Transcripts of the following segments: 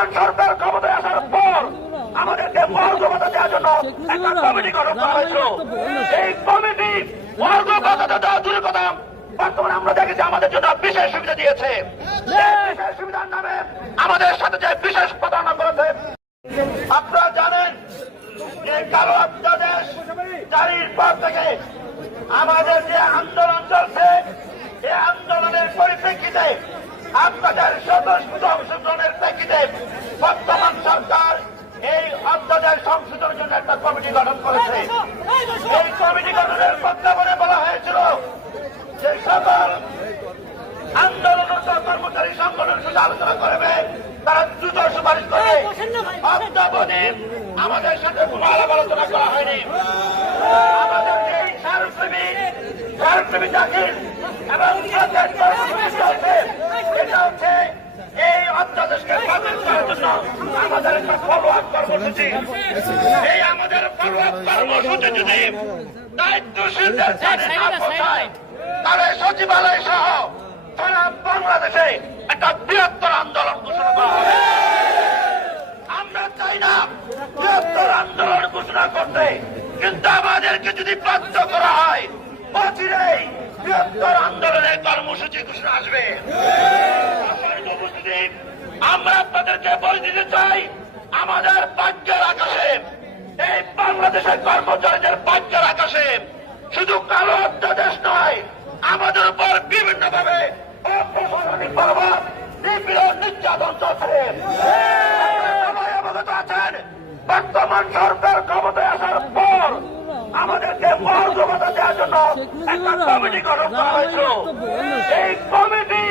বর্তমান সরকার ক্ষমতায় আসার পর আমাদেরকে মর্যাদা দেওয়ার জন্য একটা কমিটি গঠন করা হয়েছিল। এই কমিটি মর্যাদা দেওয়া দূরের কথা। বর্তমানে আমরা দেখেছি আমাদের জন্য বিশেষ সুবিধা দিয়েছে। বিশেষ সুবিধার নামে আমাদের সাথে যে বিশেষ প্রতারণা করেছে আপনারা জানেন যে কালো অধ্যাদেশ জারির পর থেকে আমাদের যে আন্দোলন চলছে এই আন্দোলনের পরিপ্রেক্ষিতে আপনাদের স্বতঃস্ফূর্ত অংশগ্রহণের প্রেক্ষিতে বর্তমান সরকার এই অধ্যাদেশ সংশোধনের জন্য একটা কমিটি গঠন করেছে এই কমিটি গঠনের প্রজ্ঞাপনে বলা হয়েছিল যে সকল আন্দোলনরত কর্মচারী সংগঠনের সাথে আলোচনা করবে তারা দ্রুত সুপারিশ করবে অদ্যাবধি আমাদের সাথে কোনো আলাপ আলোচনা করা হয়নি। আমাদের এই স্মারকলিপি স্মারকলিপি দাখিল এবং এটা হচ্ছে এই অধ্যাদেশকে বাতিল করার জন্য আমাদের একটা ফলো আপ কর্মসূচি। এই আমাদের ফলো আপ কর্মসূচি যদি দায়িত্বশীলদের না পৌঁছায় তাহলে সচিবালয় সহ সারা বাংলাদেশে একটা বৃহত্তর আন্দোলন ঘোষণা করা হবে আমরা চাই না বৃহত্তর আন্দোলন ঘোষণা কিন্তু আমাদেরকে যদি বাধ্য করা হয়, অচিরেই বৃহত্তর আন্দোলনের কর্মসূচি ঘোষণা আসবে। আমরা আপনাদেরকে বলে দিতে চাই, আমাদের ভাগ্যের আকাশে, এই বাংলাদেশের কর্মচারীদের ভাগ্যের আকাশে শুধু কালো অধ্যাদেশ নয়, আমাদের উপর বিভিন্ন ভাবে অপ্রশাসনিক প্রভাব নিপীড়ন, নির্যাতন চলছে। আছেন, বর্তমান সরকার আমাদেরকে মর্যাদা দেওয়ার জন্য একটা কমিটি গঠন করা হয়েছিল। এই কমিটি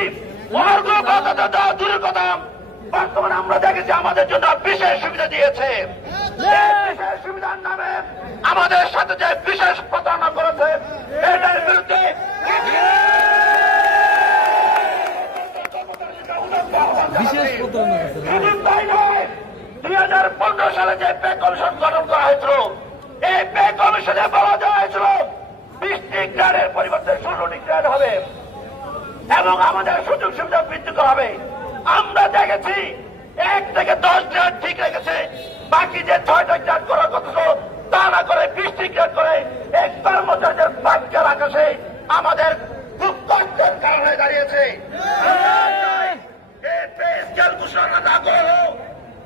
মর্যাদা দেওয়া দূরের কথা। বর্তমানে আমরা দেখেছি আমাদের জন্য বিশেষ সুবিধা দিয়েছে। বিশেষ সুবিধার নামে আমাদের সাথে যে বিশেষ প্রতারণা করেছে এটার বিরুদ্ধে বিশেষ প্রতারণা তাই দুই হাজার পনেরো সালে যে পে কমিশন গঠন করা হয়েছিল কমিশনে বলা হয়েছিল পরিবর্তে হবে এবং আমাদের সুযোগ সুবিধা বৃদ্ধি হবে। আমরা দেখেছি, এক থেকে দশ গ্রাড ঠিক রেখেছে। বাকি যে ছয়টা গ্রাড করার কথা তা না করে বৃষ্টি গ্রাড করে এক কর্মচারীদের বাক্যের আকাশে আমাদের খুব কষ্টের কারণ হয়ে দাঁড়িয়েছে আমরা চাই এই পে স্কেল ঘোষণা না করে হোক,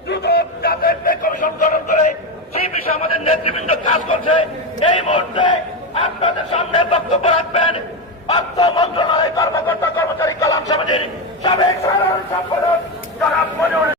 দ্রুত যাদের পে কমিশন গঠন করে সেই বিষয়ে আমাদের নেতৃবৃন্দ কাজ করছে। এই মুহূর্তে আপনাদের সামনে বক্তব্য রাখবেন অর্থ মন্ত্রণালয় কর্মকর্তা কর্মচারী কলাম সমিতির সাবেক সাধারণ সম্পাদক